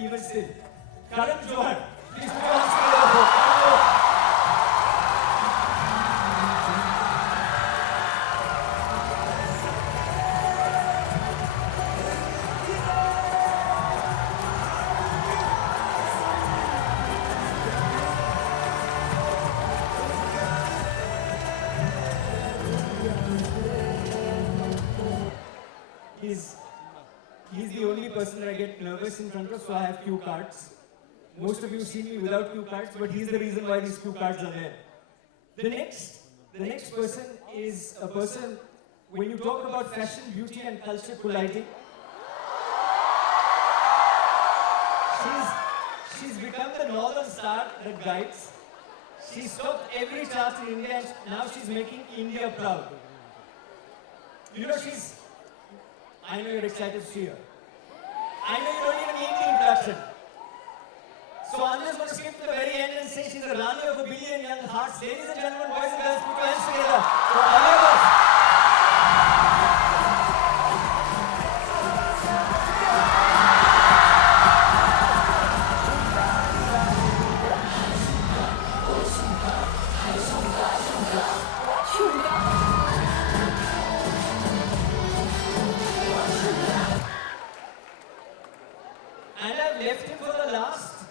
even still. Karan, Johar, please put your hands together for Karan. He's the only person that I get nervous in front of, so I have cue cards. Most of you see me without cue cards, but he's the reason why these cue cards are there. The next person is a person, when you talk about fashion, beauty and culture colliding, she's become the northern star that guides. She stopped every chart in India and now she's making India proud. You know, I know you're excited to see her. I know you don't even need the introduction. So I'm just going to skip to the very end and say she's the Rani of a billion young hearts. Ladies and gentlemen, boys and girls, put your hands together for Alia. And I've left him for the last.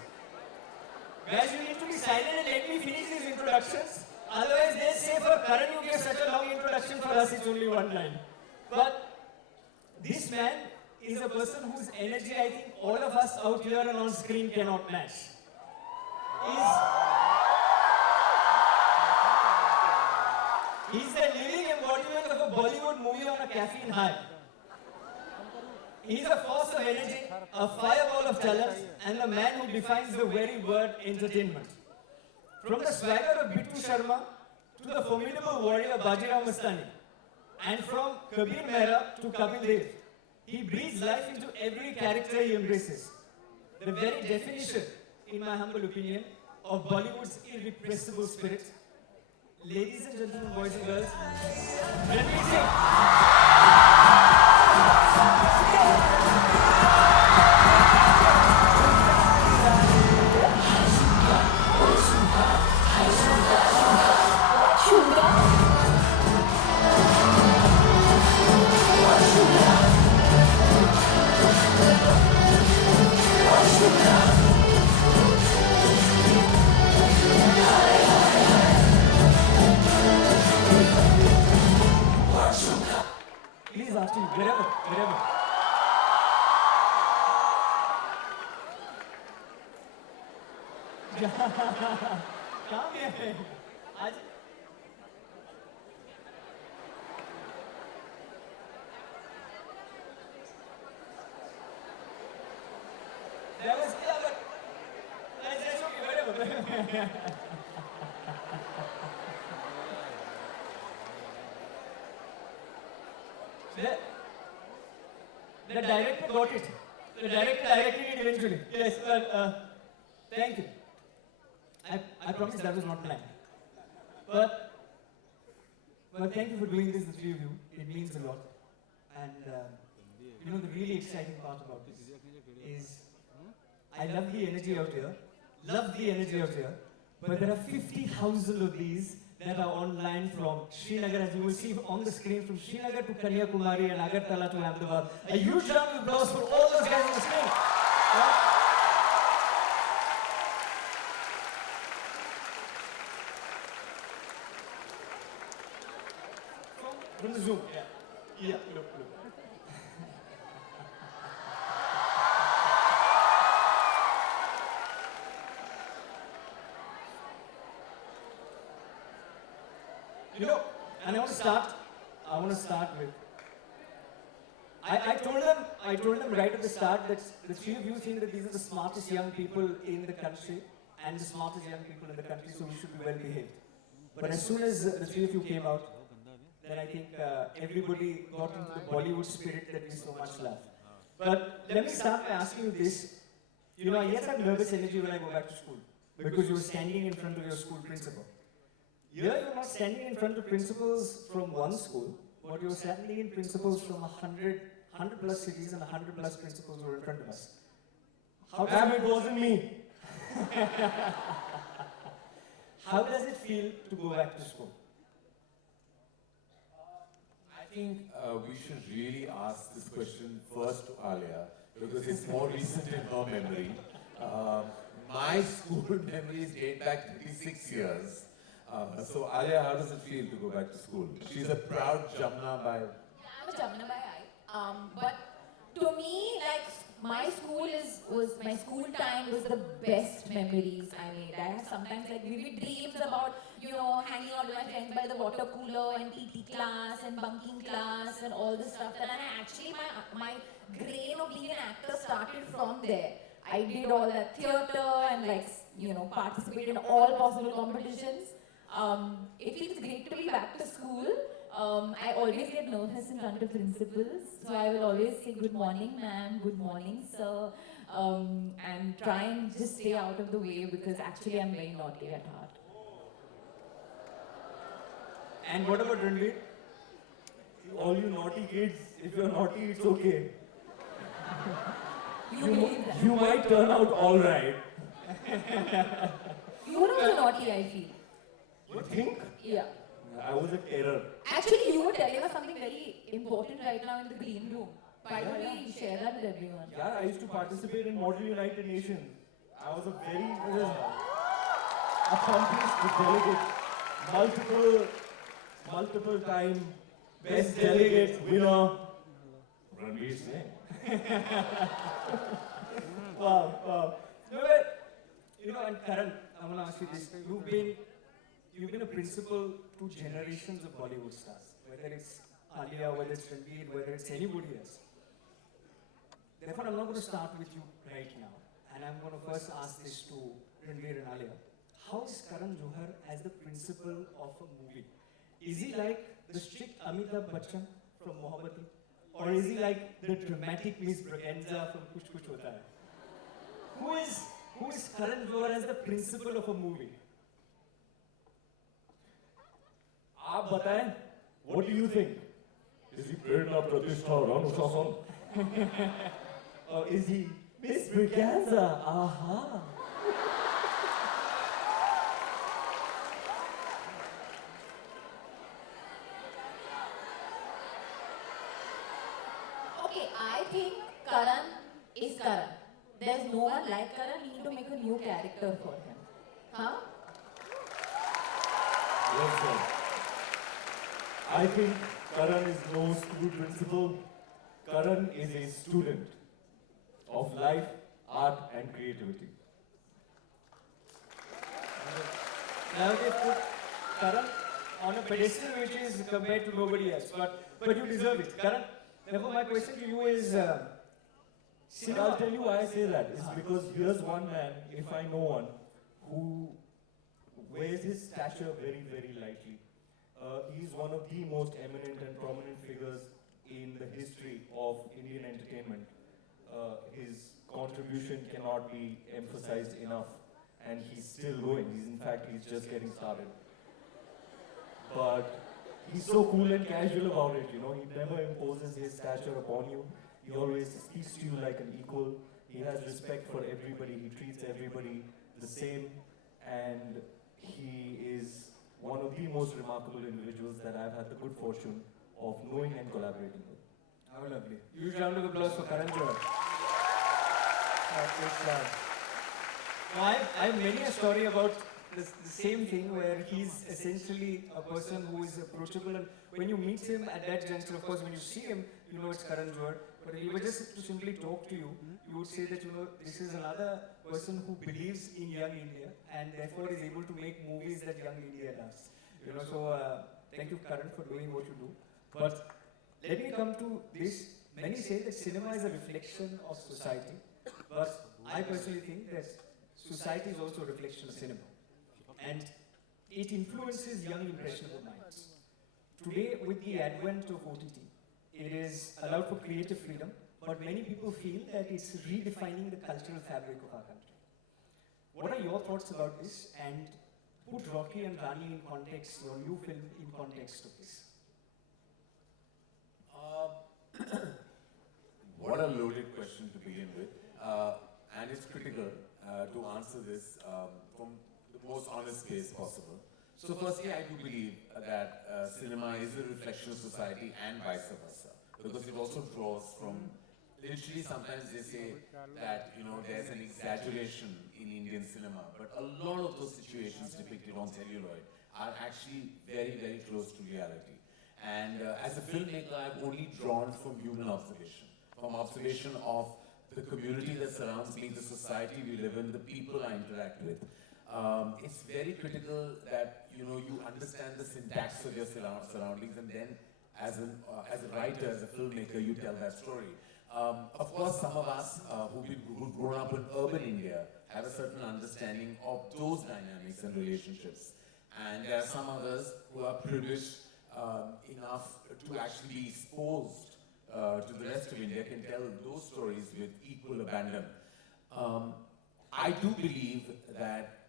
Guys, you need to be silent and let me finish these introductions. Otherwise, they'll say for Karan, you gave such a long introduction, for us it's only one line. But this man is a person whose energy I think all of us out here and on screen cannot match. He's the living embodiment of a Bollywood movie on a caffeine high. He's a force of energy, a fireball of talent, and the man who defines the very word entertainment. From the swagger of Bittu Sharma to the formidable warrior Bajirao Mastani, and from Kabir Mehra to Kapil Dev, he breathes life into every character he embraces. The very definition, in my humble opinion, of Bollywood's irrepressible spirit. Ladies and gentlemen, boys and girls, Ranveer Singh. Please ask you, wherever. Come here. That was, yeah, but that's okay, whatever. The director got it. The director directed it eventually. Yes, thank you. I promise that was not planned. But thank you for doing this, the three of you. It means a lot. And you know, the really exciting part about this is I love the energy out here. But there are 50,000 of these that are online from Srinagar, as you will see on the screen, from Srinagar to Kanyakumari and Agartala to Ahmedabad. A huge round of applause for all those guys on the screen. From the Zoom, yeah, look. You know, and I want to start with, I told them right at the start that the three of you think that these are the smartest young people in the country and the smartest young people in the country, so we should be well behaved. But as soon as the three of you came out, then I think everybody got into the Bollywood spirit that we so much love. But let me start by asking you this. You know, I get some nervous energy when I go back to school because you're standing in front of your school principal. Here you're not standing in front of principals from one school, but you're standing in principals from 100 plus cities and 100 plus principals who are in front of us. Damn, it wasn't me. How does it feel to go back to school? I think we should really ask this question first to Alia because it's more recent in her memory. My school memories date back 36 years. So Alia, how does it feel to go back to school? She's a proud Jamna by... I'm a Jamna by eye. But to me, like my my school time was the best memories I made. I have sometimes like vivid dreams about, hanging out with my friends by the water cooler and PT class and bunking class and all this stuff. And actually my grain of being an actor started from there. I did all that theatre and participated in all possible competitions. It feels great to be back to school. I always get nervous in front of principals, so I will always say good morning ma'am, good morning sir, and try and just stay out of the way because actually I'm very naughty at heart. And what about Ranveer? All you naughty kids, if you're naughty, it's okay. You might turn out all right. You were also naughty, I feel. You think? Yeah. I was a terror. Actually, you were telling us something very important right now in the green room. Why don't we share that with everyone? Yeah, I used to participate in Model United Nations. I was a very accomplished delegate, multiple time best delegate winner. Ranveer Singh. Wow. And Karan, I'm going to ask you this. You've been a principal to generations of Bollywood stars, whether it's Alia, whether it's Ranveer, whether it's anybody else. Therefore, I'm not going to start with you right now. And I'm going to first ask this to Ranveer and Alia. How is Karan Johar as the principal of a movie? Is he like the strict Amitabh Bachchan from Mohabbat? Or is he like the dramatic Miss Braganza from Kuch Kuch Hota Hai? Who is Karan Johar as the principal of a movie? आप बताएं, what do you think? Is he Prerna Pratishtha Ranushasana? Or is he Miss Braganza? Aha! Okay, I think Karan is Karan. There's no one like Karan. We need to make a new character for him. Huh? Yes, sir. I think Karan is no school principal. Karan is a student of life, art and creativity. Now they put Karan on a pedestal which is compared to nobody else, but you deserve it. Karan, therefore my question to you is, I'll tell you why I say that. It's because here's one man, if I know one, who wears his stature very, very lightly. He's one of the most eminent and prominent figures in the history of Indian entertainment. His contribution cannot be emphasized enough, and he's still going. He's just getting started. But he's so cool and casual about it, He never imposes his stature upon you. He always speaks to you like an equal. He has respect for everybody. He treats everybody the same, and he is one of the most remarkable individuals that I've had the good fortune of knowing and collaborating with. how lovely. Huge round of applause for Karan Johar. I have many a story about the same thing where he's essentially a person who is approachable, and when you meet him at that juncture, of course, when you see him, you know it's Karan Johar. But if he were just to simply talk to you, you would say that this is another person who believes in young India and therefore is able to make movies that young India loves. Thank you, Karan, for doing what you do. But let me come to this. Many say that cinema is a reflection of society, but I personally think that society is also a reflection of cinema. And it influences young impressionable minds. Today, with the advent of OTT, it is allowed for creative freedom, but many people feel that it's redefining the cultural fabric of our country. What are your thoughts about this? And put Rocky and Rani in context, your new film in context of this. What a loaded question to begin with. and it's critical to answer this from the most honest place possible. So firstly, I do believe that cinema is a reflection of society and vice versa, because it also draws from, literally sometimes they say that, you know, there's an exaggeration in Indian cinema, but a lot of those situations depicted on celluloid are actually very, very close to reality. And as a filmmaker, I've only drawn from human observation, from observation of the community that surrounds me, the society we live in, the people I interact with. It's very critical that, you know, you understand the syntax of your surroundings, and then as a writer, as a filmmaker, you tell that story. Of course, some of us who've grown up in urban India have a certain understanding of those dynamics and relationships. And there are some others who are privileged enough to actually be exposed to the rest of India, can tell those stories with equal abandon. I do believe that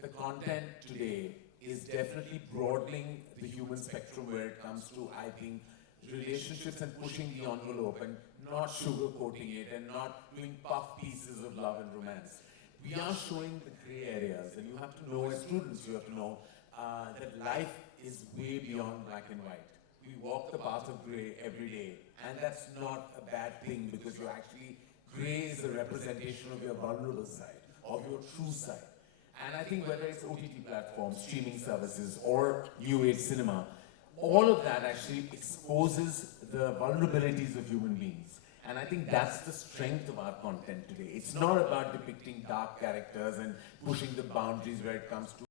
the content today is definitely broadening the human spectrum where it comes to, I think, relationships and pushing the envelope and not sugarcoating it and not doing puff pieces of love and romance. We are showing the gray areas, and you have to know, as students, you have to know that life is way beyond black and white. We walk the path of gray every day, and that's not a bad thing, because you're actually, gray is a representation of your vulnerable side, of your true side. And I think whether it's OTT platforms, streaming services, or new age cinema, all of that actually exposes the vulnerabilities of human beings. And I think that's the strength of our content today. It's not about depicting dark characters and pushing the boundaries where it comes to